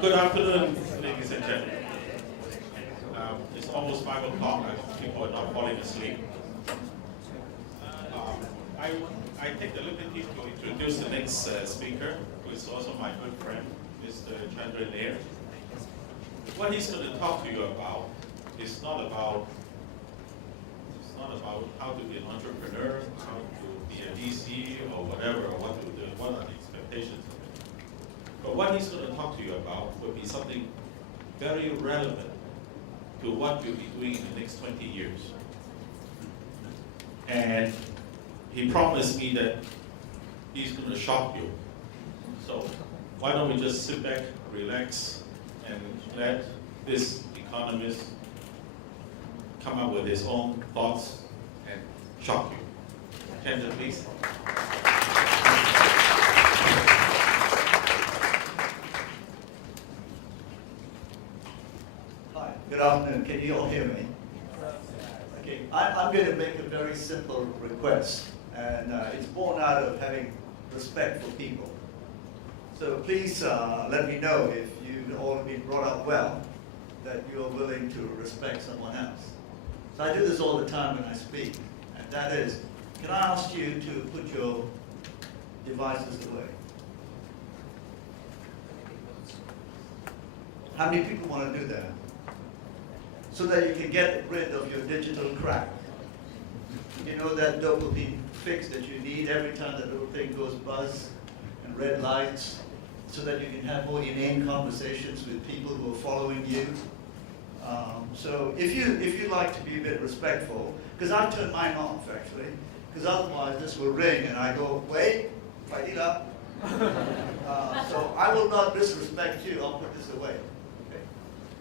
Good afternoon, ladies and gentlemen. It's almost 5 o'clock. People are not falling asleep. I take the liberty to introduce the next speaker, who is also my good friend, Mr. Chandran Nair. What he's going to talk to you about is not about how to be an entrepreneur, how to be a DC or whatever, or what to do, what are the expectations of it. But what he's going to talk to you about will be something very relevant to what you'll be doing in the next 20 years. And he promised me that he's going to shock you. So why don't we just sit back, relax, and let this economist come up with his own thoughts and shock you. Chandran, please. Hi, good afternoon. Can you all hear me? Okay, I'm going to make a very simple request, and it's born out of having respect for people. So please let me know if you've all been brought up well, that you're willing to respect someone else. So I do this all the time when I speak, and that is, can I ask you to put your devices away? How many people want to do that? So that you can get rid of your digital crack. You know that dopamine fix that you need every time that little thing goes buzz and red lights, so that you can have more inane conversations with people who are following you. So if you like to be a bit respectful, because I've turned mine off actually, because otherwise this will ring and I go, wait, fight it up. So I will not disrespect you, I'll put this away. Okay.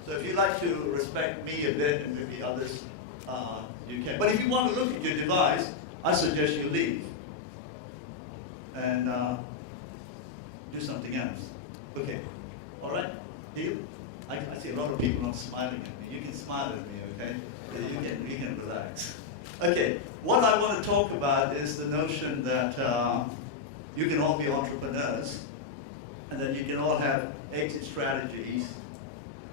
So if you'd like to respect me a bit and maybe others, you can. But if you want to look at your device, I suggest you leave and do something else. Okay, all right, deal? I see a lot of people not smiling at me. You can smile at me, okay? You can relax. Okay, what I want to talk about is the notion that you can all be entrepreneurs, and that you can all have exit strategies,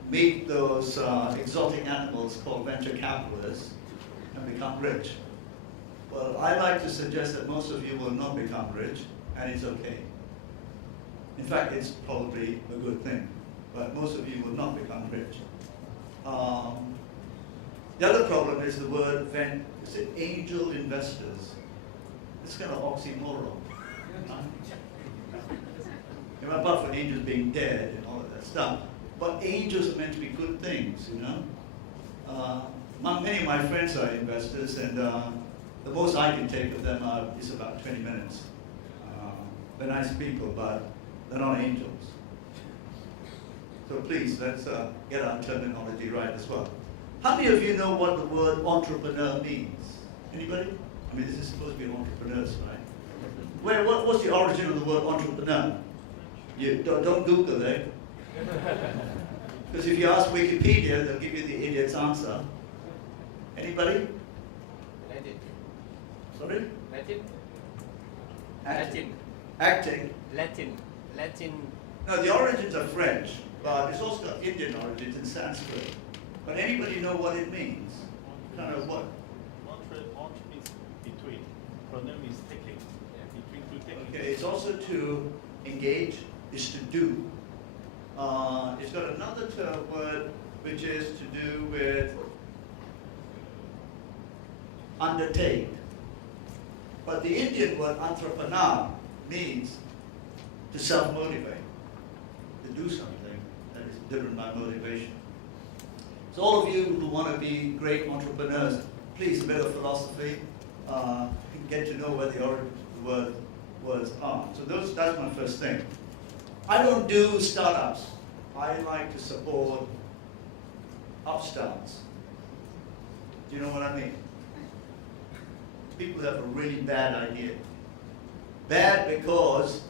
meet those exotic animals called venture capitalists, and become rich. Well, I like to suggest that most of you will not become rich, and it's okay. In fact, it's probably a good thing, but most of you will not become rich. The other problem is the word is it angel investors? It's kind of oxymoron. Apart from angels being dead and all of that stuff, but angels are meant to be good things, you know. Many of my friends are investors, and the most I can take of them is about 20 minutes. They're nice people, but they're not angels. So please, let's get our terminology right as well. How many of you know what the word entrepreneur means? Anybody? I mean, this is supposed to be entrepreneurs, right? What's the origin of the word entrepreneur? You don't Google it. Because if you ask Wikipedia, they'll give you the idiot's answer. Anybody? Latin. Sorry? Latin. Acting. Latin. Acting. Latin. No, the origins are French, but it's also got Indian origins in Sanskrit. But anybody know what it means? Kind of what? Entre means between. Preneur means taking. Between two taking. Okay, it's also to engage, is to do. It's got another word which is to do with undertake. But the Indian word entrepreneur means to self-motivate, to do something that is driven by motivation. So all of you who want to be great entrepreneurs, please, a bit of philosophy, get to know where the origin of the word words are. So that's my first thing. I don't do startups. I like to support upstarts. Do you know what I mean? People have a really bad idea. Bad because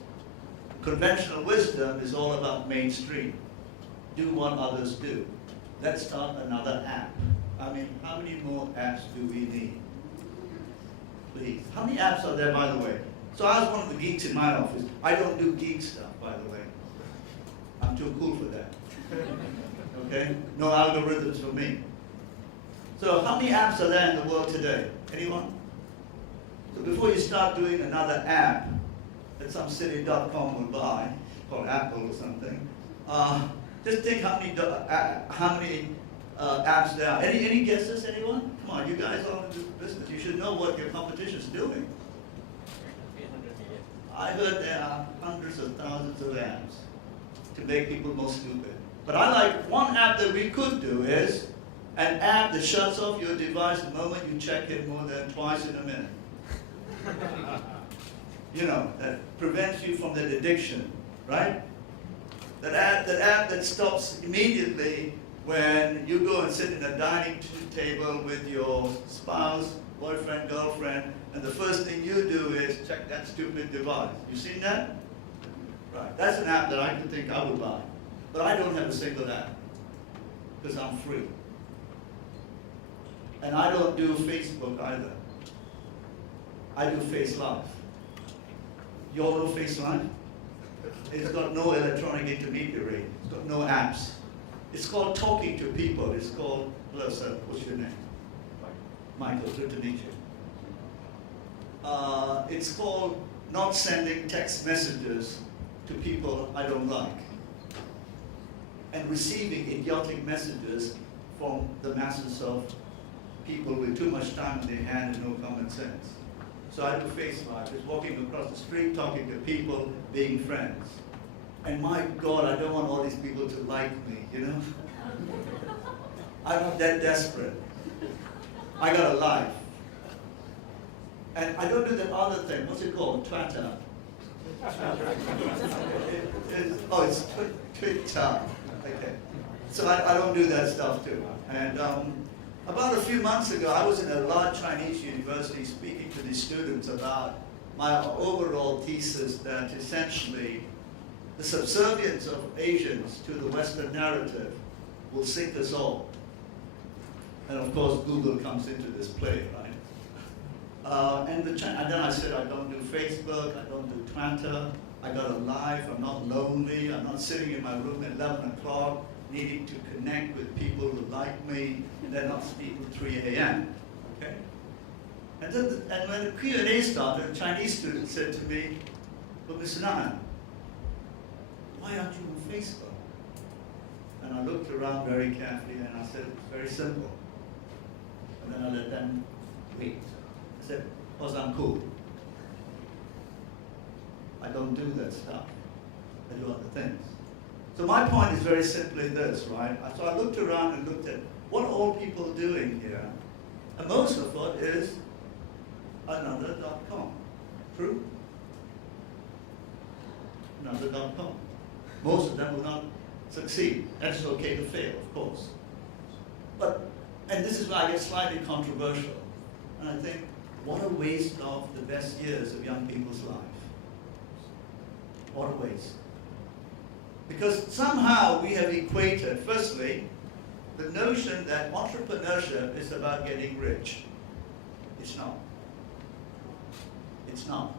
conventional wisdom is all about mainstream. Do what others do. Let's start another app. I mean, how many more apps do we need? Please. How many apps are there, by the way? So I was one of the geeks in my office. I don't do geek stuff, by the way. I'm too cool for that. Okay? No algorithms for me. So how many apps are there in the world today? Anyone? So before you start doing another app that some silly .com will buy, called Apple or something, just think how many apps there are. Any guesses, anyone? Come on, you guys are in this business. You should know what your competition is doing. 300 million. I heard there are hundreds of thousands of apps to make people more stupid. But I like one app that we could do is an app that shuts off your device the moment you check it more than twice in a minute. You know, that prevents you from that addiction, right? That app that stops immediately when you go and sit in a dining table with your spouse, boyfriend, girlfriend, and the first thing you do is check that stupid device. You seen that? Right. That's an app that I could think I would buy. But I don't have a single app because I'm free. And I don't do Facebook either. I do Face Live. You all know Face Live? It's got no electronic intermediary. It's got no apps. It's called talking to people. It's called, hello sir, what's your name? Michael, good to meet you. It's called not sending text messages to people I don't like and receiving idiotic messages from the masses of people with too much time in their hand and no common sense. So I do Face Live, just walking across the street, talking to people, being friends. And my God, I don't want all these people to like me, you know? I'm not that desperate. I got a life. And I don't do that other thing, what's it called? Twitter. It's Twitter. Okay. So I don't do that stuff too. And about a few months ago, I was in a large Chinese university speaking to the students about my overall thesis that essentially the subservience of Asians to the Western narrative will sink us all. And of course, Google comes into this play, right? And then I said, I don't do Facebook, I don't do Twitter, I got a life, I'm not lonely, I'm not sitting in my room at 11 o'clock needing to connect with people who like me, they're not sleeping at 3 a.m., okay? And when the Q&A started, a Chinese student said to me, but Mr. Nair, why aren't you on Facebook? And I looked around very carefully and I said, it's very simple. And then I let them wait. I said, because I'm cool. I don't do that stuff. I do other things. So my point is very simply this, right? So I looked around and looked at what are all people doing here? And most of it is another.com. True? Another.com. Most of them will not succeed. That's okay to fail, of course. And this is where I get slightly controversial. And I think, what a waste of the best years of young people's life. What a waste. Because somehow we have equated, firstly, the notion that entrepreneurship is about getting rich. It's not. It's not.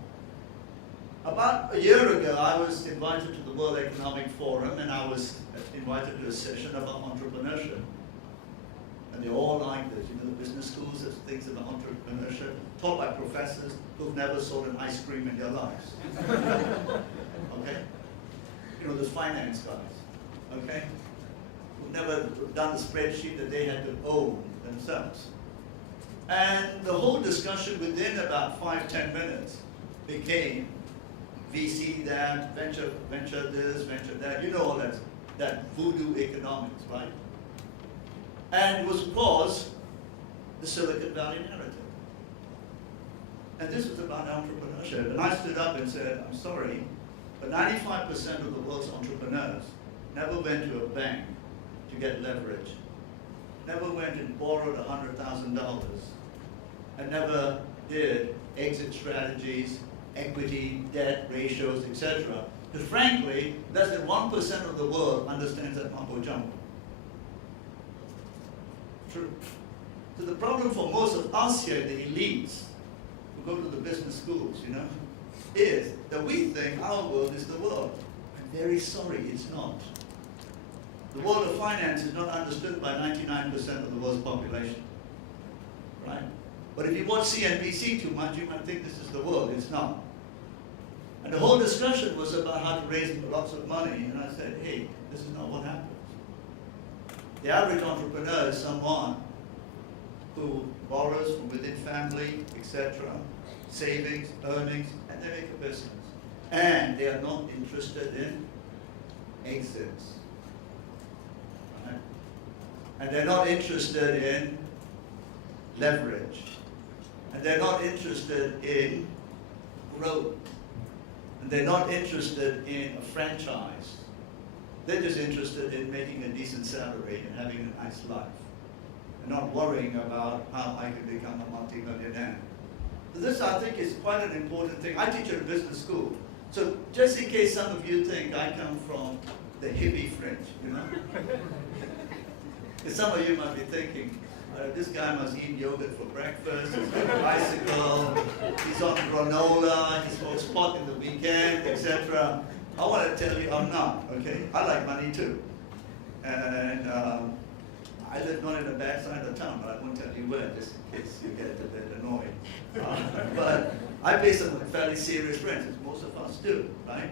About a year ago, I was invited to the World Economic Forum, and I was invited to a session about entrepreneurship. And they all like this, you know, the business schools, there's things about entrepreneurship, taught by professors who've never sold an ice cream in their lives. Okay? You know, those finance guys, okay? Who've never done the spreadsheet that they had to own themselves. And the whole discussion within about 5-10 minutes became VC that, venture this, venture that, you know all that voodoo economics, right? And it was, of course, the Silicon Valley narrative. And this was about entrepreneurship. And I stood up and said, I'm sorry, but 95% of the world's entrepreneurs never went to a bank to get leverage, never went and borrowed $100,000, and never did exit strategies, equity, debt ratios, etc. Because frankly, less than 1% of the world understands that mumbo jumbo. True. So the problem for most of us here, the elites, who go to the business schools, you know, is that we think our world is the world. I'm very sorry, it's not. The world of finance is not understood by 99% of the world's population, right? But if you watch CNBC too much, you might think this is the world. It's not. And the whole discussion was about how to raise lots of money, and I said, hey, this is not what happens. The average entrepreneur is someone who borrows from within family, etc., savings, earnings, and they make a business. And they are not interested in exits. Right? And they're not interested in leverage. And they're not interested in growth. And they're not interested in a franchise. They're just interested in making a decent salary and having a nice life. And not worrying about how I can become a multi-millionaire. This, I think, is quite an important thing. I teach at a business school. So just in case some of you think I come from the hippie fringe, you know? Because some of you might be thinking, this guy must eat yogurt for breakfast, he's got a bicycle, he's on granola, he smokes pot in the weekend, etc. I want to tell you I'm not, okay? I like money too. And I live not in the bad side of town, but I won't tell you where, just in case you get a bit annoyed. But I pay some fairly serious rent, as most of us do, right?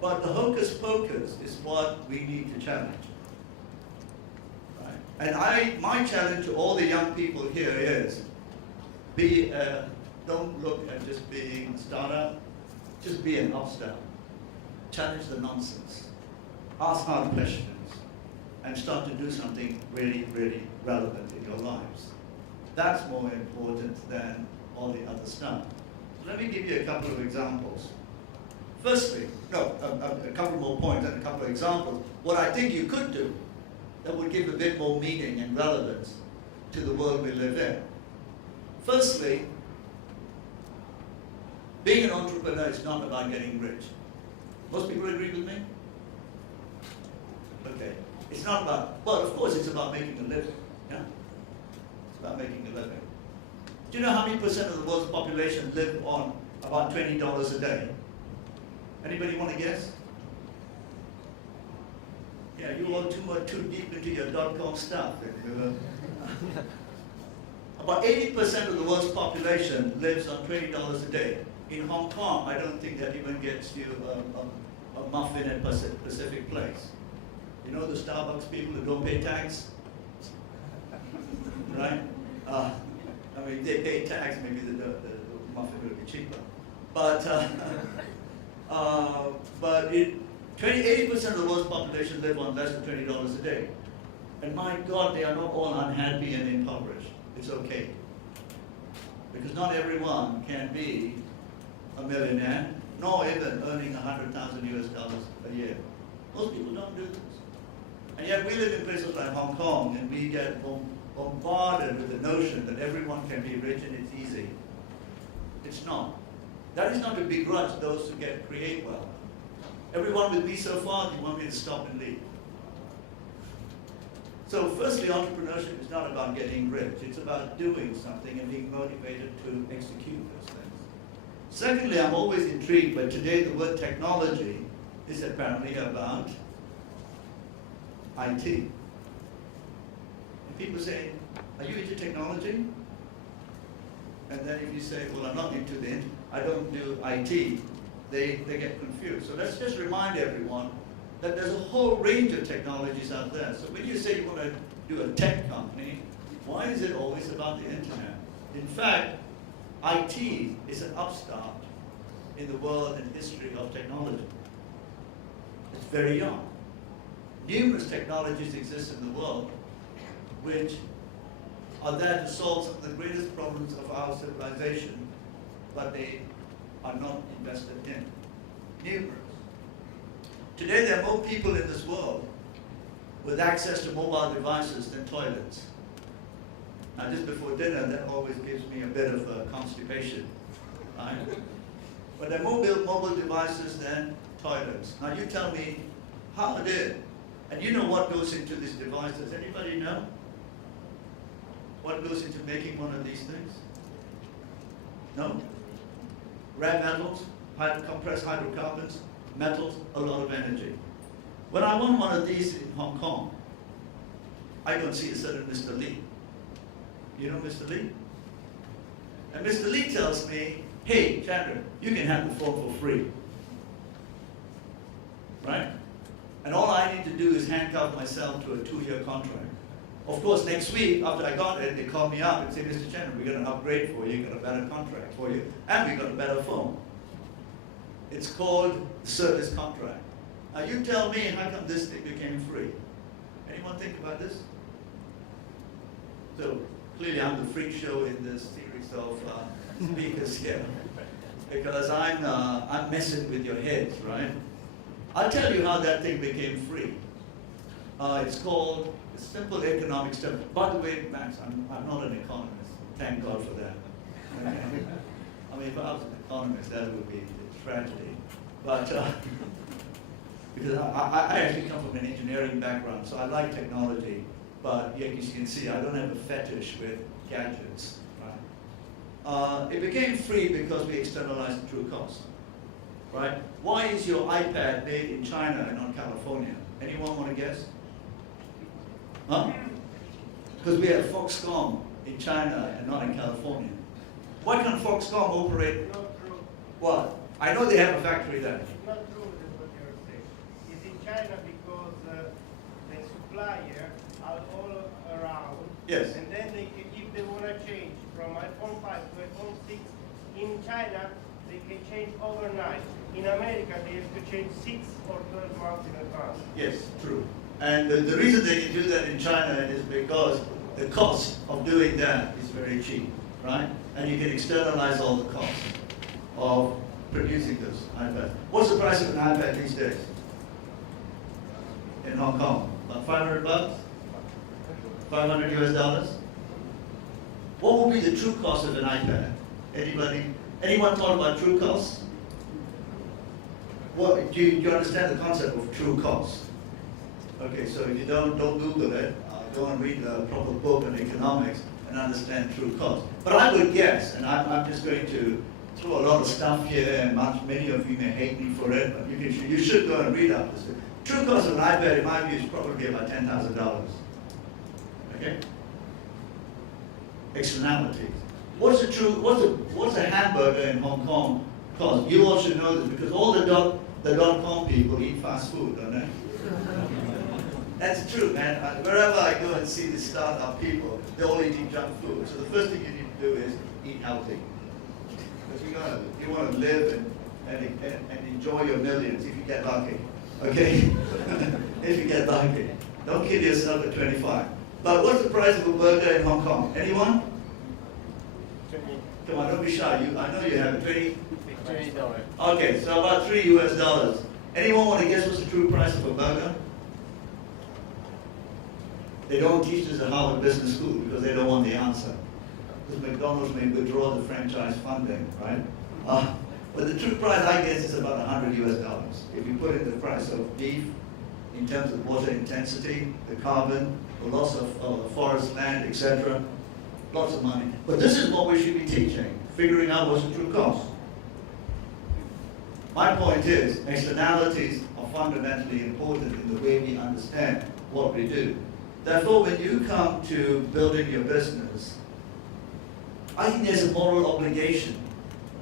But the hocus pocus is what we need to challenge. Right? And my challenge to all the young people here is, don't look at just being a startup, just be an upstart. Challenge the nonsense. Ask hard questions. And start to do something really, really relevant in your lives. That's more important than all the other stuff. So let me give you a couple of examples. Firstly, a couple more points and a couple of examples. What I think you could do that would give a bit more meaning and relevance to the world we live in. Firstly, being an entrepreneur is not about getting rich. Most people agree with me? Okay. It's not about, well, of course it's about making a living. Yeah? It's about making a living. Do you know how many percent of the world's population live on about $20 a day? Anybody want to guess? Yeah, you all too deep into your .com stuff. About 80% of the world's population lives on $20 a day. In Hong Kong, I don't think that even gets you a muffin at Pacific Place. You know the Starbucks people who don't pay tax? Right? I mean, they pay tax, maybe the muffin will be cheaper. But 80% of the world's population live on less than $20 a day. And my God, they are not all unhappy and impoverished. It's okay. Because not everyone can be a millionaire, nor even earning $100,000 a year. Most people don't do this. And yet we live in places like Hong Kong and we get bombarded with the notion that everyone can be rich and it's easy. It's not. That is not to begrudge those who create wealth. Everyone with me so far, do you want me to stop and leave? So firstly, entrepreneurship is not about getting rich. It's about doing something and being motivated to execute those things. Secondly, I'm always intrigued, but today the word technology is apparently about IT. And people say, are you into technology? And then if you say, well, I'm not into I don't do IT, they get confused. So let's just remind everyone that there's a whole range of technologies out there. So when you say you want to do a tech company, why is it always about the internet? In fact, IT is an upstart in the world and history of technology. It's very young. Numerous technologies exist in the world which are there to solve some of the greatest problems of our civilization, but they are not invested in. Numerous. Today there are more people in this world with access to mobile devices than toilets. Now just before dinner, that always gives me a bit of constipation, right? But there are more mobile devices than toilets. Now you tell me how it is. And you know what goes into these devices. Anybody know? What goes into making one of these things? No? Rare metals, compressed hydrocarbons, metals, a lot of energy. When I want one of these in Hong Kong, I go and see a certain Mr. Lee. You know Mr. Lee? And Mr. Lee tells me, hey, Chandran, you can have the phone for free. Right? And all I need to do is handcuff myself to a 2-year contract. Of course, next week, after I got it, they called me up and said, Mr. Chandran, we're going to upgrade for you, got a better contract for you, and we got a better phone. It's called service contract. Now you tell me, how come this thing became free? Anyone think about this? So clearly I'm the freak show in this series of speakers here, because I'm messing with your heads, right? I'll tell you how that thing became free. It's called simple economic stuff. By the way, Max, I'm not an economist. Thank God for that. Okay? I mean, if I was an economist, that would be a tragedy. But because I actually come from an engineering background, so I like technology. But yeah, as you can see, I don't have a fetish with gadgets. Right? It became free because we externalized the true cost. Right? Why is your iPad made in China and not California? Anyone want to guess? Huh? Because we have Foxconn in China and not in California. Why can't Foxconn operate? Not true. What? I know they have a factory there. It's not true, that's what you're saying. It's in China because the supplier are all around. Yes. And then if they want to change from iPhone 5 to iPhone 6, in China, they can change overnight. In America, they have to change 6 or 12 months in advance. Yes, true. And the reason they can do that in China is because the cost of doing that is very cheap, right? And you can externalize all the costs of producing those iPads. What's the price of an iPad these days? In Hong Kong? About 500 bucks? 500 US dollars? What would be the true cost of an iPad? Anybody? Anyone thought about true costs? What, do you understand the concept of true cost? Okay, so if you don't Google it, go and read a proper book on economics and understand true cost. But I would guess, and I'm just going to throw a lot of stuff here, and many of you may hate me for it, but you should go and read up this. True cost of an iPad, in my view, is probably about $10,000. Okay? Externalities. What's a hamburger in Hong Kong cost? You all should know this because all the dot-com people eat fast food, don't they? That's true, man. Wherever I go and see the startup people, they're all eating junk food. So the first thing you need to do is eat healthy. Because you want to live and enjoy your millions if you get lucky. Okay? If you get lucky. Don't kill yourself at 25. But what's the price of a burger in Hong Kong? Anyone? 20. Come on, don't be shy. I know you have it. $20. Okay, so about $3 US. Anyone want to guess what's the true price of a burger? They don't teach this at Harvard Business School because they don't want the answer. Because McDonald's may withdraw the franchise funding, right? But the true price, I guess, is about $100 US. If you put in the price of beef, in terms of water intensity, the carbon, the loss of forest land, etc., lots of money. But this is what we should be teaching, figuring out what's the true cost. My point is, externalities are fundamentally important in the way we understand what we do. Therefore, when you come to building your business, I think there's a moral obligation.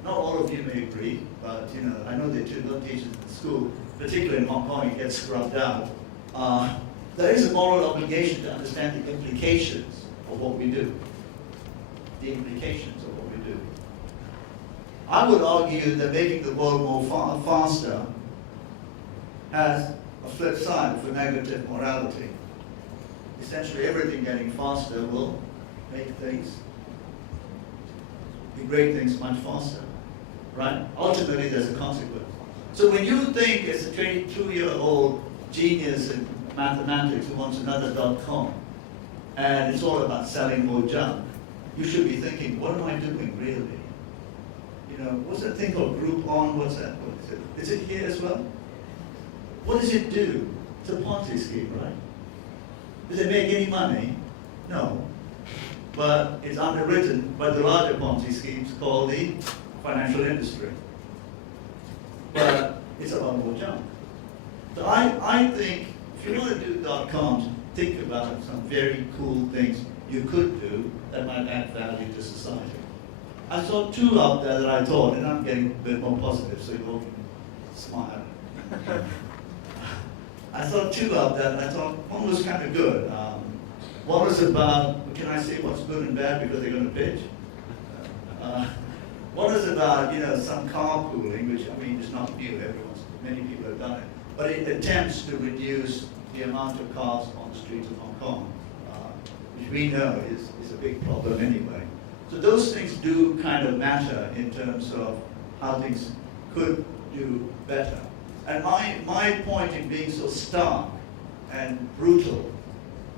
Not all of you may agree, but I know they don't teach it in school, particularly in Hong Kong, it gets scrubbed out. There is a moral obligation to understand the implications of what we do. The implications of what we do. I would argue that making the world more faster has a flip side for negative morality. Essentially, everything getting faster will make things, degrade things much faster, right? Ultimately, there's a consequence. So when you think it's a 22-year-old genius in mathematics who wants another .com, and it's all about selling more junk, you should be thinking, what am I doing really? What's that thing called Groupon? What's that? What is it? Is it here as well? What does it do? It's a Ponzi scheme, right? Does it make any money? No. But it's underwritten by the larger Ponzi schemes called the financial industry. But it's a lot more junk. So I think if you want to do .coms, think about some very cool things you could do that might add value to society. I saw two out there that I thought, and I'm getting a bit more positive, so you all can smile. I saw two out there, and I thought one was kind of good. One was about, can I say what's good and bad because they're going to pitch? One is about, some carpooling, which, I mean, is not new. Many people have done it. But it attempts to reduce the amount of cars on the streets of Hong Kong, which we know is a big problem anyway. So those things do kind of matter in terms of how things could do better. And my point in being so stark and brutal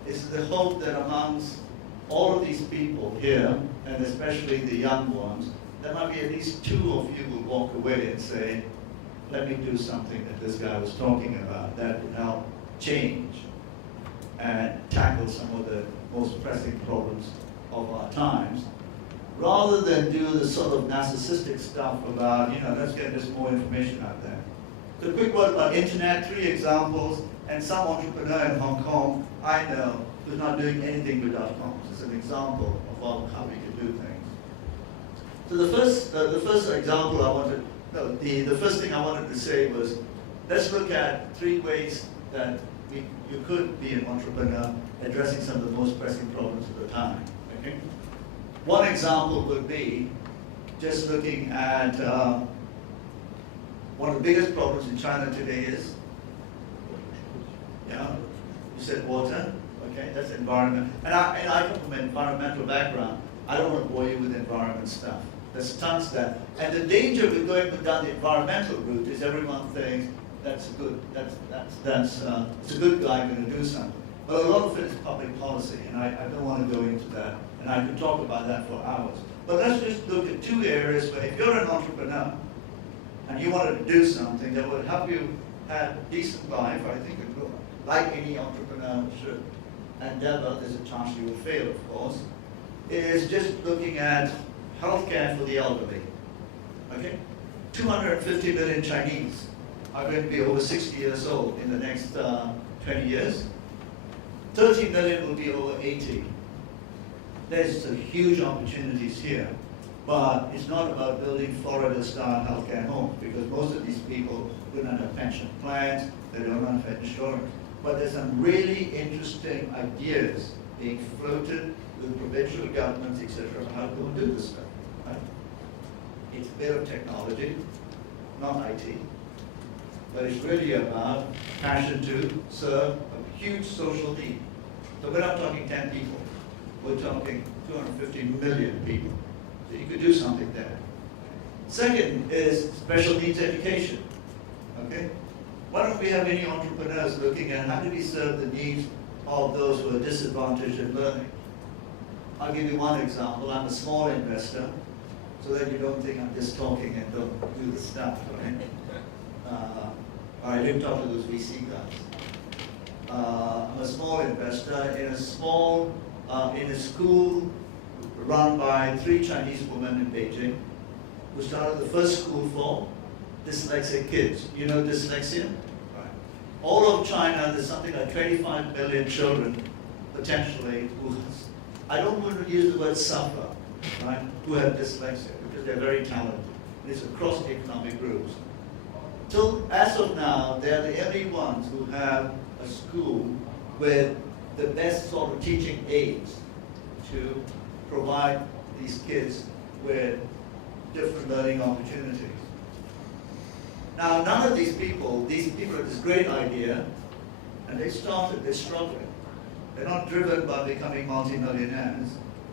is the hope that amongst all of these people here, and especially the young ones, there might be at least two of you will walk away and say, let me do something that this guy was talking about that would help change and tackle some of the most pressing problems of our times, rather than do the sort of narcissistic stuff about, let's get this more information out there. So a quick word about internet, 3 examples, and some entrepreneur in Hong Kong I know who's not doing anything with .coms. It's an example of how we can do things. So the first example the first thing I wanted to say was, let's look at 3 ways that you could be an entrepreneur addressing some of the most pressing problems of the time. Okay? One example would be just looking at one of the biggest problems in China today is, you said water, okay, that's environment. And I come from an environmental background. I don't want to bore you with environment stuff. There's tons there. And the danger with going down the environmental route is everyone thinks that's a good guy going to do something. But a lot of it is public policy, and I don't want to go into that. And I could talk about that for hours. But let's just look at 2 areas where if you're an entrepreneur and you wanted to do something that would help you have a decent life, I think it will, like any entrepreneur should endeavor, there's a chance you will fail, of course, is just looking at healthcare for the elderly. Okay? 250 million Chinese are going to be over 60 years old in the next 20 years. 30 million will be over 80. There's huge opportunities here, but it's not about building Florida-style healthcare homes, because most of these people do not have pension plans, they don't have insurance. But there's some really interesting ideas being floated with provincial governments, etc., how to do this stuff. Right? It's a bit of technology, not IT, but it's really about passion to serve a huge social need. So we're not talking 10 people, we're talking 250 million people. So you could do something there. Second is special needs education. Okay? Why don't we have any entrepreneurs looking at how do we serve the needs of those who are disadvantaged in learning? I'll give you one example. I'm a small investor, so that you don't think I'm just talking and don't do the stuff, right? I didn't talk to those VC guys. I'm a small investor in a school run by 3 Chinese women in Beijing, who started the first school for dyslexic kids. You know dyslexia? Right. All of China, there's something like 25 million children, potentially, who, I don't want to use the word suffer, right, who have dyslexia, because they're very talented. And it's across economic groups. Till, as of now, they're the only ones who have a school with the best sort of teaching aids to provide these kids with different learning opportunities. Now, none of these people have this great idea, and they're struggling. They're not driven by becoming multimillionaires.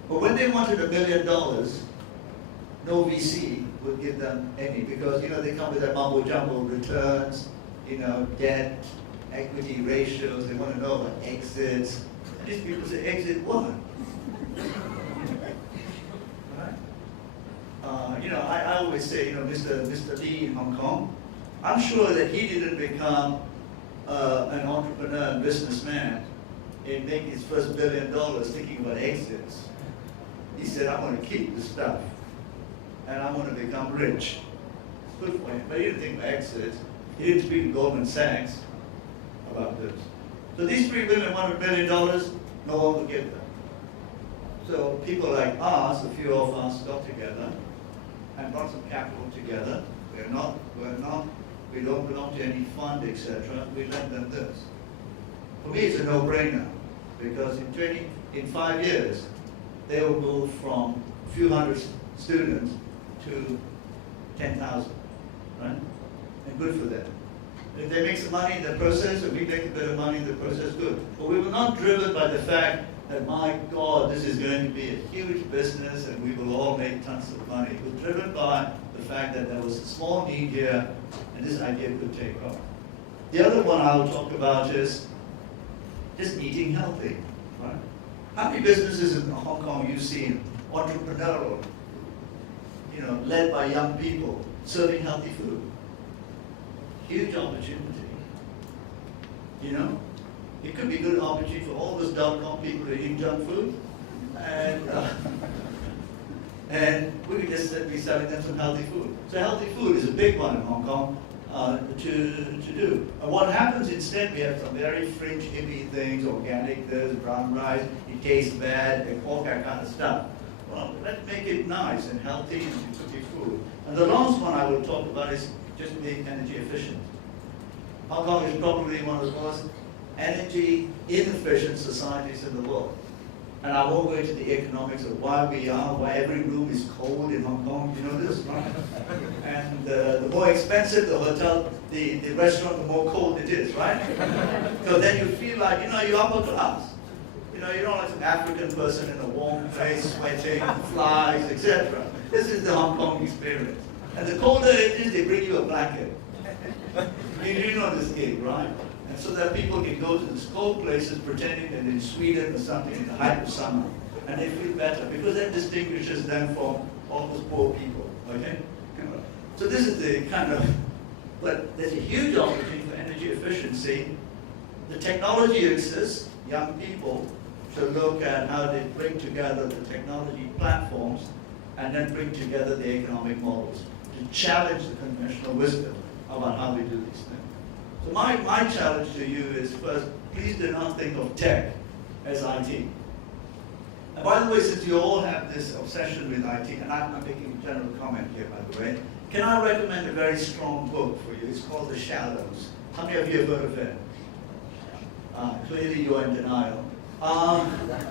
But when they wanted $1 million, no VC would give them any, because they come with their mumbo jumbo returns, debt, equity ratios. They want to know about exits. And these people say, exit what? I always say, Mr. Lee in Hong Kong, I'm sure that he didn't become an entrepreneur and businessman in making his first $1 billion thinking about exits. He said, I want to keep the stuff, and I want to become rich. It's good for him, but he didn't think about exits. He didn't speak to Goldman Sachs. about this. So these three women wanted $1 million, no one would give them. So people like us, a few of us got together and brought some capital together. We don't belong to any fund, etc. We lend them this. For me, it's a no-brainer because in 5 years, they will move from a few hundred students to 10,000, right? And good for them. If they make some money in the process, and we make a bit of money in the process, good. But we were not driven by the fact that, my God, this is going to be a huge business and we will all make tons of money. It was driven by the fact that there was a small need here and this idea could take off. The other one I'll talk about is just eating healthy, right? How many businesses in Hong Kong you've seen entrepreneurial, led by young people, serving healthy food? Huge opportunity. It could be a good opportunity for all those .com people who eat junk food, and we could just be selling them some healthy food. So healthy food is a big one in Hong Kong to do. And what happens instead, we have some very fringe hippie things, organic this, brown rice, it tastes bad, and all that kind of stuff. Well, let's make it nice and healthy and cookie food. And the last one I will talk about is just being energy efficient. Hong Kong is probably one of the most energy inefficient societies in the world. And I won't go into the economics of why every room is cold in Hong Kong. You know this, right? And the more expensive the hotel, the restaurant, the more cold it is, right? So then you feel like, you're upper class. You're not like some African person in a warm place, sweating, flies, etc. This is the Hong Kong experience. And the colder it is, they bring you a blanket. You know this gig, right? And so that people can go to these cold places pretending that in Sweden or something in the height of summer. And they feel better because that distinguishes them from all those poor people, okay? So this is the kind of, but there's a huge opportunity for energy efficiency. The technology exists, young people should look at how they bring together the technology platforms and then bring together the economic models to challenge the conventional wisdom about how we do these things. So my challenge to you is, first, please do not think of tech as IT. And by the way, since you all have this obsession with IT, and I'm making a general comment here, by the way, can I recommend a very strong book for you? It's called The Shallows. How many of you have heard of it? Clearly you're in denial.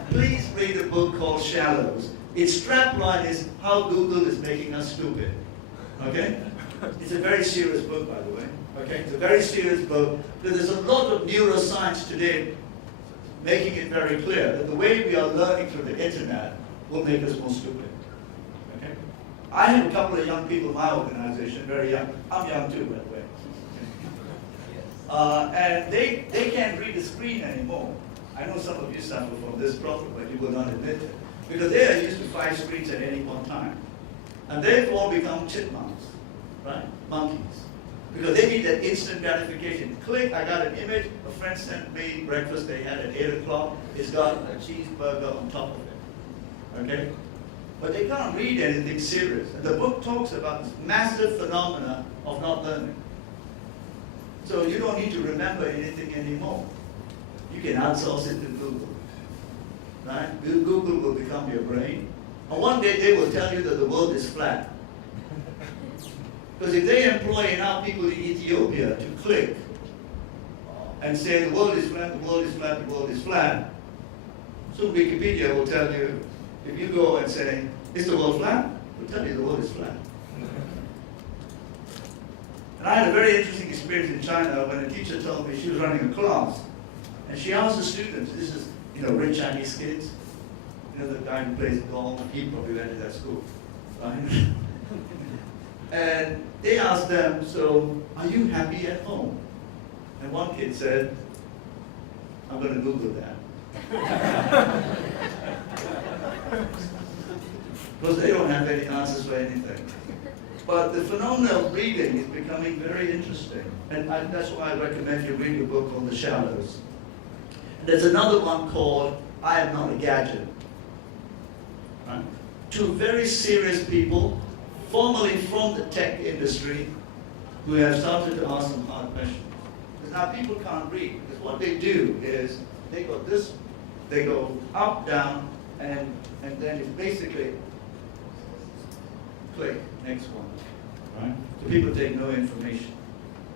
Please read a book called Shallows. Its strapline is How Google is Making Us Stupid. Okay? It's a very serious book, by the way. Okay? It's a very serious book. There's a lot of neuroscience today making it very clear that the way we are learning through the internet will make us more stupid. Okay? I have a couple of young people in my organization, very young. I'm young too, by the way. And they can't read the screen anymore. I know some of you suffer from this problem, but you will not admit it. Because they are used to 5 screens at any one time. And they've all become chipmunks, right? Monkeys. Because they need that instant gratification. Click, I got an image, a friend sent me breakfast they had at 8 o'clock. It's got a cheeseburger on top of it. Okay? But they can't read anything serious. And the book talks about this massive phenomena of not learning. So you don't need to remember anything anymore. You can outsource it to Google. Right? Google will become your brain. And one day they will tell you that the world is flat. Because if they employ enough people in Ethiopia to click and say the world is flat, the world is flat, the world is flat, soon Wikipedia will tell you, if you go and say, is the world flat? It will tell you the world is flat. And I had a very interesting experience in China when a teacher told me she was running a class. And she asked the students, this is, rich Chinese kids, the guy who plays golf, he probably went to that school, right? And they asked them, so, are you happy at home? And one kid said, I'm going to Google that. Because they don't have any answers for anything. But the phenomenon of reading is becoming very interesting. And that's why I recommend you read a book called The Shallows. There's another one called I Am Not a Gadget. Right? Two very serious people, formerly from the tech industry, who have started to ask some hard questions. Now people can't read, because what they do is they go up, down, and then it's basically click, next one, right? So people take no information.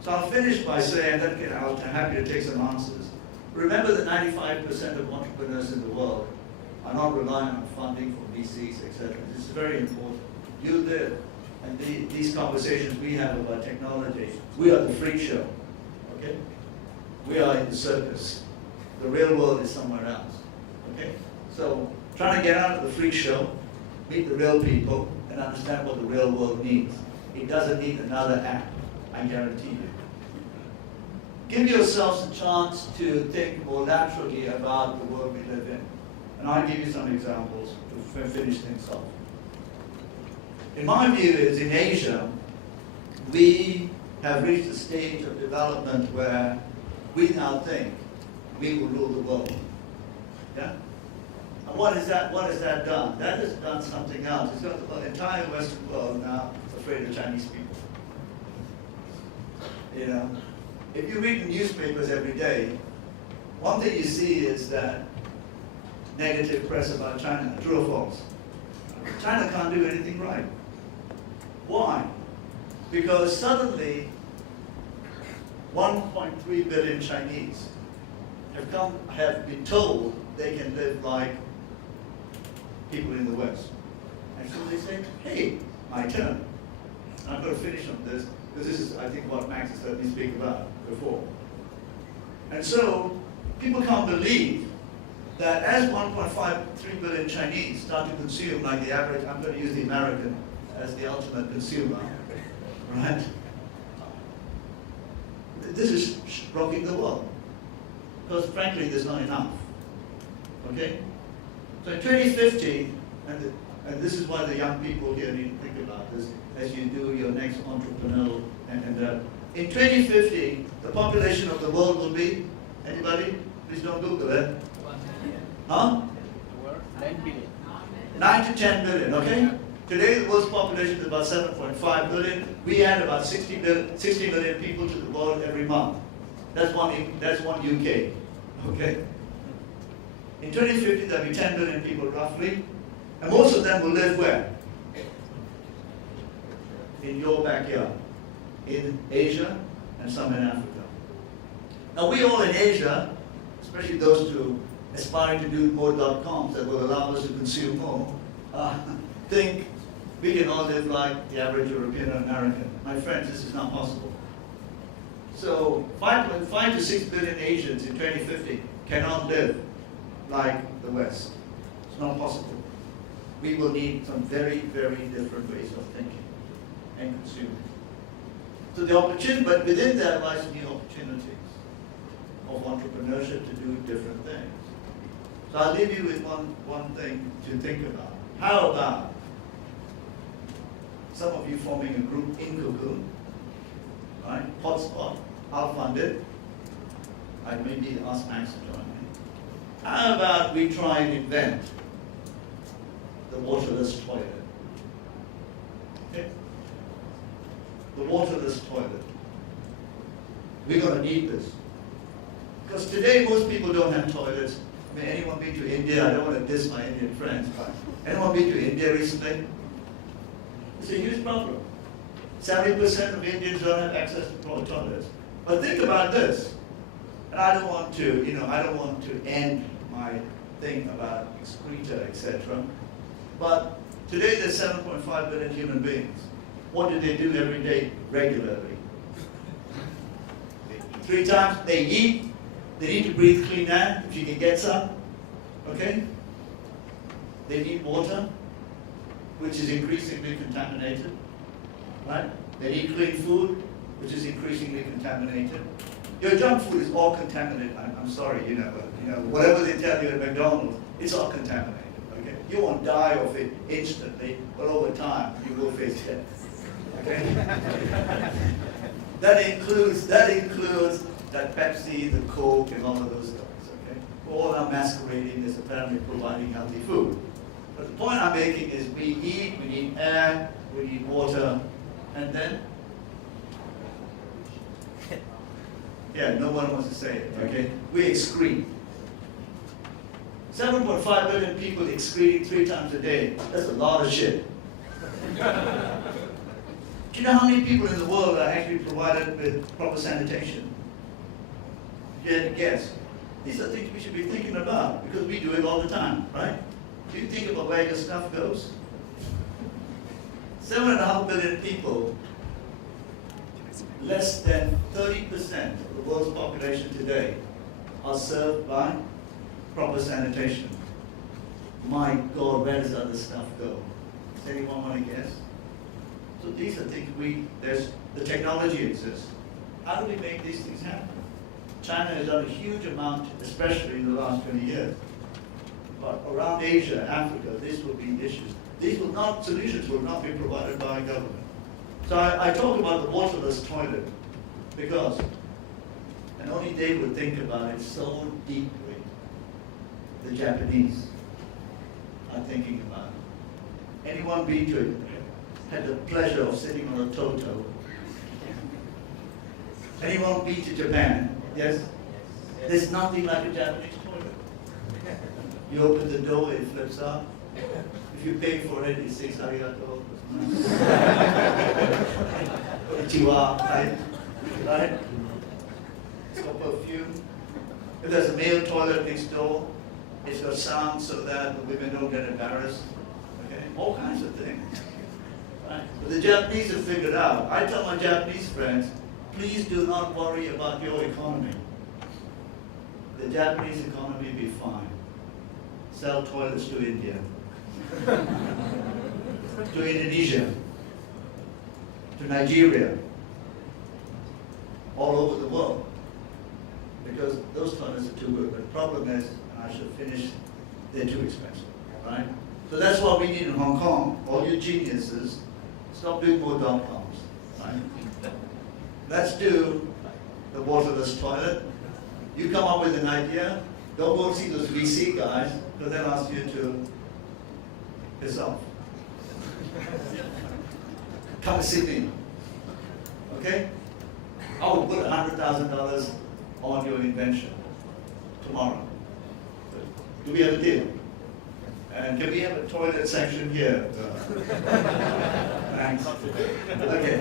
So I'll finish by saying, I'm happy to take some answers. Remember that 95% of entrepreneurs in the world are not relying on funding from VCs, etc. This is very important. You live, and these conversations we have about technology, we are the freak show, okay? We are in the circus. The real world is somewhere else, okay? So trying to get out of the freak show, meet the real people, and understand what the real world needs. It doesn't need another app, I guarantee you. Give yourselves a chance to think more laterally about the world we live in. And I'll give you some examples to finish things off. In my view is in Asia, we have reached a stage of development where we now think we will rule the world. Yeah? And what has that done? That has done something else. It's got the entire Western world now afraid of Chinese people. You know? If you read the newspapers every day, one thing you see is that negative press about China, true or false. China can't do anything right. Why? Because suddenly 1.3 billion Chinese have been told they can live like people in the West. And so they say, hey, my turn. I'm going to finish on this, because this is, I think, what Max has heard me speak about before. And so people can't believe that as 1.53 billion Chinese start to consume like the average, I'm going to use the American as the ultimate consumer, right? This is rocking the world. Because frankly, there's not enough, okay? So in 2050, and this is why the young people here need to think about this as you do your next entrepreneurial endeavor. In 2050, the population of the world will be, anybody? Please don't Google it. Huh? 9 billion. 9 to 10 billion, okay? Today the world's population is about 7.5 billion. We add about 60 million people to the world every month. That's one UK, okay? In 2050 there'll be 10 billion people roughly, and most of them will live where? In your backyard, in Asia and some in Africa. Now we all in Asia, especially those who aspiring to do more .coms that will allow us to consume more, think we can all live like the average European or American. My friends, this is not possible. So 5 to 6 billion Asians in 2050 cannot live like the West. It's not possible. We will need some very, very different ways of thinking and consuming. So the opportunity, but within that lies new opportunities of entrepreneurship to do different things. So I'll leave you with one thing to think about. How about some of you forming a group in CoCoon, right? Hotspot, I'll fund it. I maybe ask Max to join me. How about we try and invent the waterless toilet? Okay? The waterless toilet. We're going to need this. Because today most people don't have toilets. I mean, anyone been to India? I don't want to diss my Indian friends, but anyone been to India recently? It's a huge problem. 70% of Indians don't have access to toilets. But think about this. And I don't want to end my thing about excreta, etc. But today there's 7.5 billion human beings. What do they do every day regularly? 3 times they eat. They need to breathe clean air, if you can get some, okay? They need water, which is increasingly contaminated, right? They need clean food, which is increasingly contaminated. Your junk food is all contaminated. I'm sorry, but whatever they tell you at McDonald's, it's all contaminated, okay? You won't die of it instantly, but over time, you will face death, okay? That includes that Pepsi, the Coke, and all of those things, okay? All are masquerading as apparently providing healthy food. But the point I'm making is we eat, we need air, we need water, and then Yeah, no one wants to say it, okay? We excrete. 7.5 billion people excreting 3 times a day. That's a lot of shit. Do you know how many people in the world are actually provided with proper sanitation? You had to guess. These are things we should be thinking about because we do it all the time, right? Do you think about where your stuff goes? 7.5 billion people, less than 30% of the world's population today are served by proper sanitation. My God, where does other stuff go? Does anyone want to guess? So these are things the technology exists. How do we make these things happen? China has done a huge amount, especially in the last 20 years. But around Asia, Africa, these will be issues. Solutions will not be provided by government. So I talk about the waterless toilet because, and only they would think about it so deeply, the Japanese are thinking about it. Anyone had the pleasure of sitting on a toto? Anyone been to Japan? Yes? There's nothing like a Japanese toilet. You open the door, it flips up. If you pay for it, it says arigato. Konnichiwa, right? It's got perfume. If there's a male toilet next door, it's got sound so that the women don't get embarrassed. Okay? All kinds of things. Right? But the Japanese have figured out. I tell my Japanese friends, please do not worry about your economy. The Japanese economy will be fine. Sell toilets to India, to Indonesia, to Nigeria, all over the world. Because those toilets are too good. But the problem is, and I should finish, they're too expensive, right? So that's what we need in Hong Kong. All you geniuses, stop doing more dot-coms, right? Let's do the waterless toilet. You come up with an idea. Don't go see those VC guys, because they'll ask you to piss off. Come see me. Okay? I will put $100,000 on your invention tomorrow. Do we have a deal? And can we have a toilet section here? Thanks. Okay.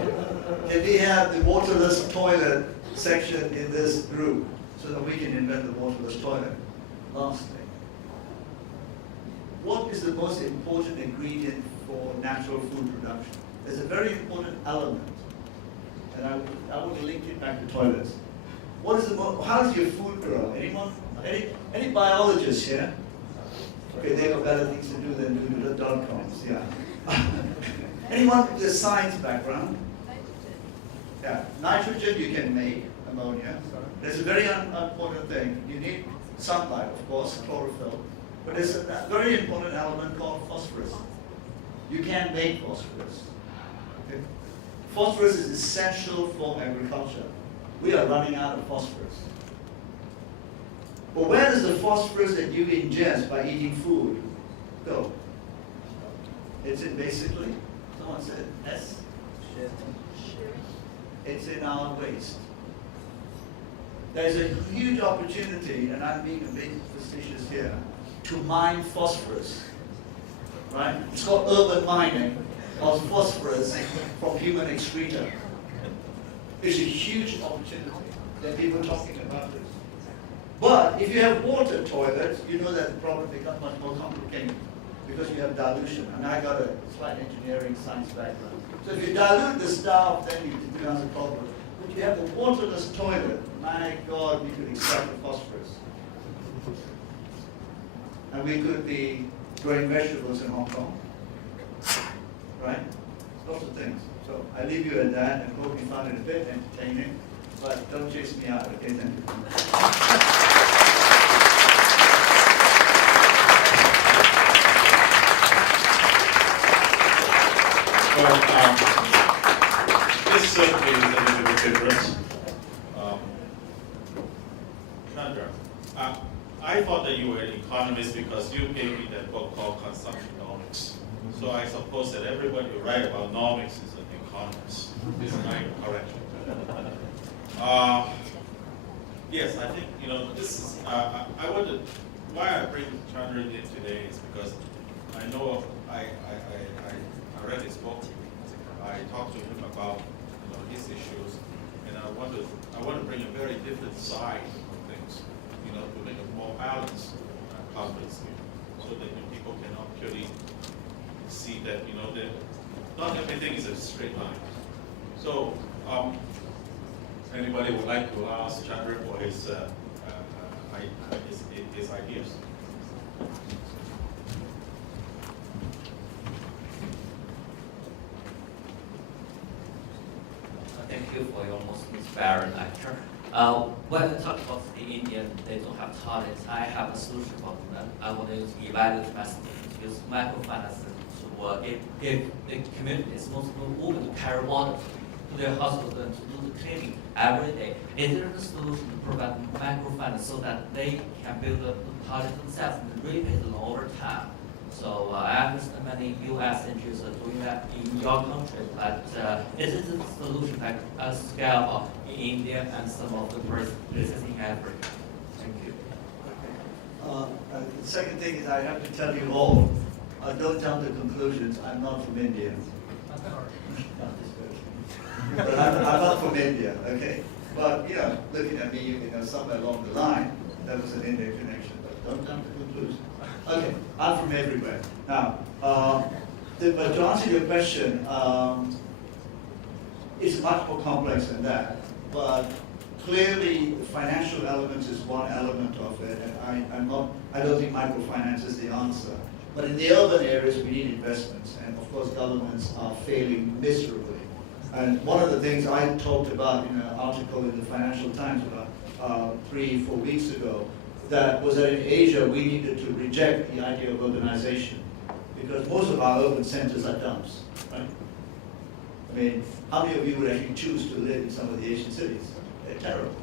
Can we have the waterless toilet section in this group so that we can invent the waterless toilet? Last thing. What is the most important ingredient for natural food production? There's a very important element, and I want to link it back to toilets. What is how does your food grow? Anyone? Any biologists here? Okay, they got better things to do than do the dot-coms, yeah. Anyone with a science background? Yeah, nitrogen you can make, ammonia. There's a very important thing. You need sunlight, of course, chlorophyll. But there's a very important element called phosphorus. You can't make phosphorus. Okay? Phosphorus is essential for agriculture. We are running out of phosphorus. But where does the phosphorus that you ingest by eating food go? It's in basically, someone said S? It's in our waste. There's a huge opportunity, and I'm being a bit facetious here, to mine phosphorus. Right? It's called urban mining of phosphorus from human excreta. It's a huge opportunity. There are people talking about this. But if you have water toilets, you know that the problem becomes much more complicated because you have dilution. And I got a slight engineering science background. So if you dilute the stuff, then it becomes a problem. But if you have the waterless toilet, my God, we could extract the phosphorus. And we could be growing vegetables in Hong Kong. Right? Lots of things. So I leave you at that and hope you found it a bit entertaining. But don't chase me out, okay? Thank you. Well, this certainly is a little bit different. Chandran, I thought that you were an economist because you gave me that book called Consumptionomics. So I suppose that everybody who writes about nomics is an economist. Isn't that correct? Yes, I think, this is, I wanted, why I bring Chandran in today is because I know I already spoke to him. I talked to him about, his issues, and I want to bring a very different side of things, to make a more balanced conference here, so that people can actually see that, that not everything is a straight line. So, anybody would like to ask Chandran for his ideas? Thank you for your most inspiring lecture. When I talk about the Indian, they don't have toilets. I have a solution for them. I want to evaluate my students to use microfinance to give the communities, most of the women, to carry water to their hospital and to do the cleaning every day. Is there a solution to provide microfinance so that they can build the toilet themselves and repay the loan over time? So I understand many U.S. NGOs are doing that in your country, but is it a solution like a scale in India and some of the places in Africa? Thank you. The second thing is I have to tell you all, don't jump to conclusions. I'm not from India. But I'm not from India, okay? But, looking at me, somewhere along the line, there was an Indian connection, but don't jump to conclusions. Okay, I'm from everywhere. Now, but to answer your question, it's much more complex than that. But clearly, the financial elements is one element of it, and I don't think microfinance is the answer. But in the urban areas, we need investments, and of course, governments are failing miserably. And one of the things I talked about in an article in the Financial Times about 3-4 weeks ago, that was that in Asia we needed to reject the idea of urbanization because most of our urban centers are dumps, right? I mean, how many of you would actually choose to live in some of the Asian cities? They're terrible.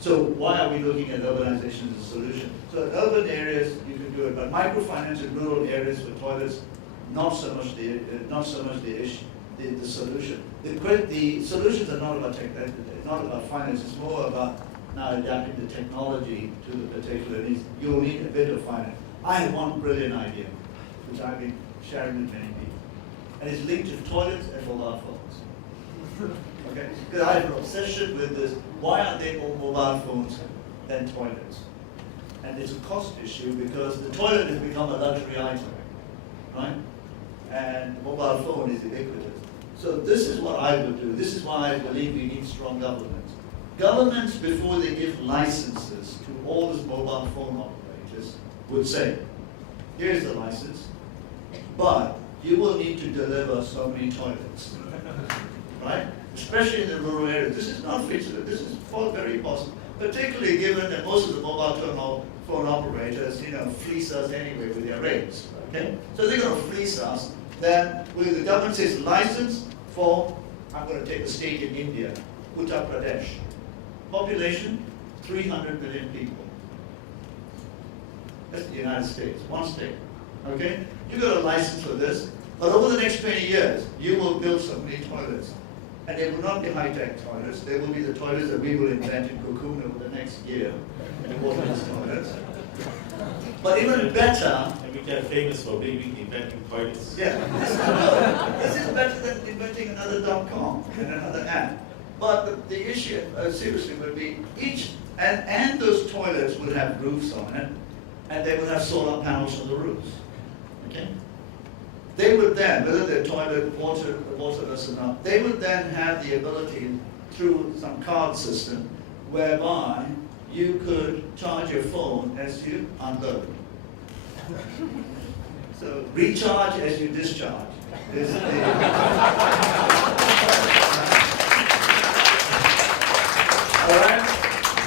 So why are we looking at urbanization as a solution? So in urban areas you can do it, but microfinance in rural areas for toilets, not so much the issue, the solution. The solutions are not about technology, not about finance. It's more about now adapting the technology to the particular needs. You'll need a bit of finance. I have one brilliant idea, which I've been sharing with many people. And it's linked to toilets and mobile phones. Okay? Because I have an obsession with this. Why aren't there more mobile phones than toilets? And it's a cost issue because the toilet has become a luxury item, right? And mobile phone is ubiquitous. So this is what I would do. This is why I believe we need strong governments. Governments, before they give licenses to all these mobile phone operators, would say, here's the license, but you will need to deliver so many toilets, right? Especially in the rural areas. This is not feasible. This is all very possible, particularly given that most of the mobile phone operators, fleece us anyway with their rates, okay? So they're going to fleece us. Then when the government says license for, I'm going to take a state in India, Uttar Pradesh. Population, 300 million people. That's the United States, one state, okay? You got a license for this, but over the next 20 years, you will build so many toilets. And they will not be high-tech toilets, they will be the toilets that we will invent in CoCoon over the next year, the waterless toilets. But even better... And we get famous for being inventing toilets. Yeah, this is better than inventing another .com and another app. But the issue, seriously, would be and those toilets would have roofs on it, and they would have solar panels on the roofs. Okay? They would then, whether they're waterless or not, they would then have the ability through some card system whereby you could charge your phone as you unload. So recharge as you discharge is all right?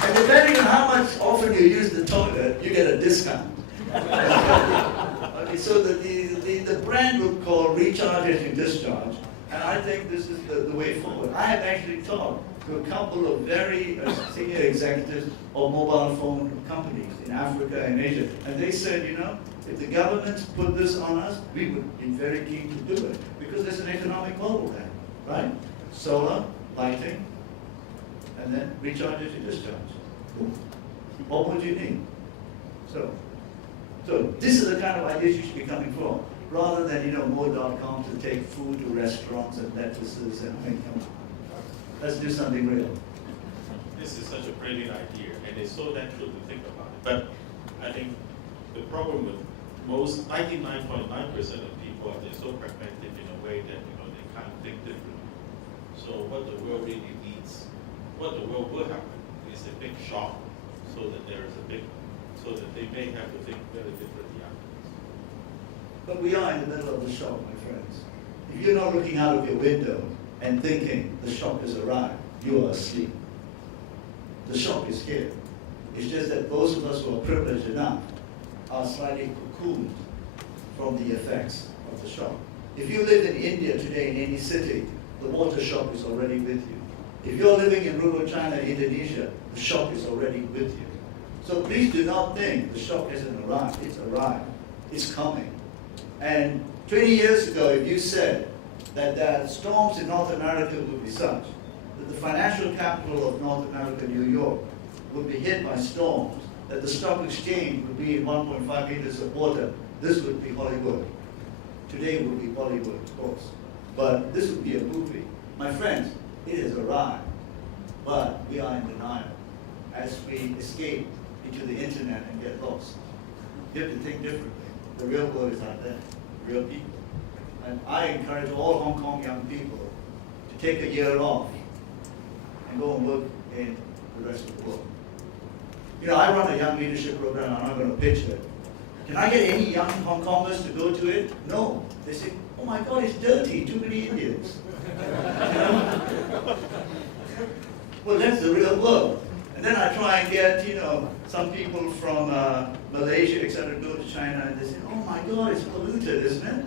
And depending on how much often you use the toilet, you get a discount. Okay, so the brand would call recharge as you discharge, and I think this is the way forward. I have actually talked to a couple of very senior executives of mobile phone companies in Africa and Asia, and they said, if the governments put this on us, we would be very keen to do it, because there's an economic model there, right? Solar, lighting, and then recharge as you discharge. Cool. What would you need? So this is the kind of ideas you should be coming from, rather than, more.com to take food to restaurants and lettuces and, come on. Let's do something real. This is such a brilliant idea, and it's so natural to think about it. But I think the problem with most 99.9% of people are they're so pragmatic in a way that they can't think differently. So what the world really needs, what the world will happen, is a big shock, so that they may have to think very differently afterwards. But we are in the middle of the shock, my friends. If you're not looking out of your window and thinking the shock has arrived, you are asleep. The shock is here. It's just that those of us who are privileged enough are slightly cocooned from the effects of the shock. If you live in India today, in any city, the water shock is already with you. If you're living in rural China, Indonesia, the shock is already with you. So please do not think the shock hasn't arrived. It's arrived. It's coming. And 20 years ago, if you said that the storms in North America would be such that the financial capital of North America, New York, would be hit by storms, that the stock exchange would be in 1.5 meters of water, this would be Hollywood. Today it would be Bollywood, of course. But this would be a movie. My friends, it has arrived, but we are in denial as we escape into the internet and get lost. You have to think differently. The real world is out there, real people. And I encourage all Hong Kong young people to take a year off and go and work in the rest of the world. I run a young leadership program, I'm not going to pitch it. Can I get any young Hong Kongers to go to it? No. They say, oh my God, it's dirty, too many Indians. Well, that's the real world. And then I try and get, some people from Malaysia, etc., go to China, and they say, oh my God, it's polluted, isn't it?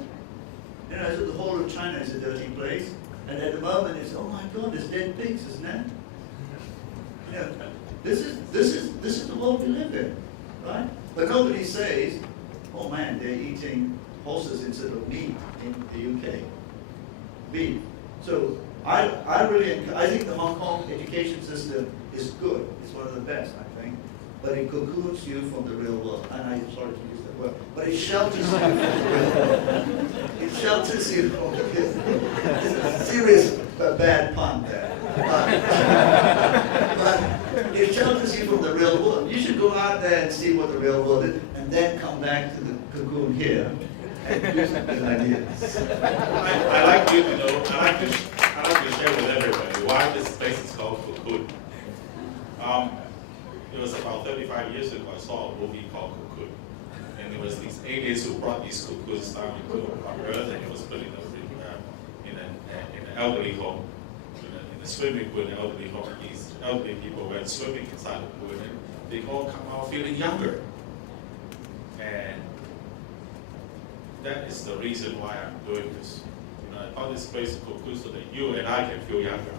So the whole of China is a dirty place. And at the moment, it's, oh my God, there's dead pigs, isn't it? This is the world we live in, right? But nobody says, oh man, they're eating horses instead of meat in the UK. Beef. So I think the Hong Kong education system is good. It's one of the best, I think. But it cocoons you from the real world. And I'm sorry to use that word. But it shelters you from the real world. It shelters you from the real world. It's a serious bad pun there. But it shelters you from the real world. You should go out there and see what the real world is, and then come back to the cocoon here and do some good ideas. I like you to know, I like to share with everybody why this place is called CoCoon. It was about 35 years ago I saw a movie called CoCoon. And it was these aliens who brought these cocoons down into our Earth, and it was put in an elderly home, in a swimming pool in an elderly home. These elderly people went swimming inside the pool, and they all come out feeling younger. And that is the reason why I'm doing this. I thought this place is CoCoon so that you and I can feel younger.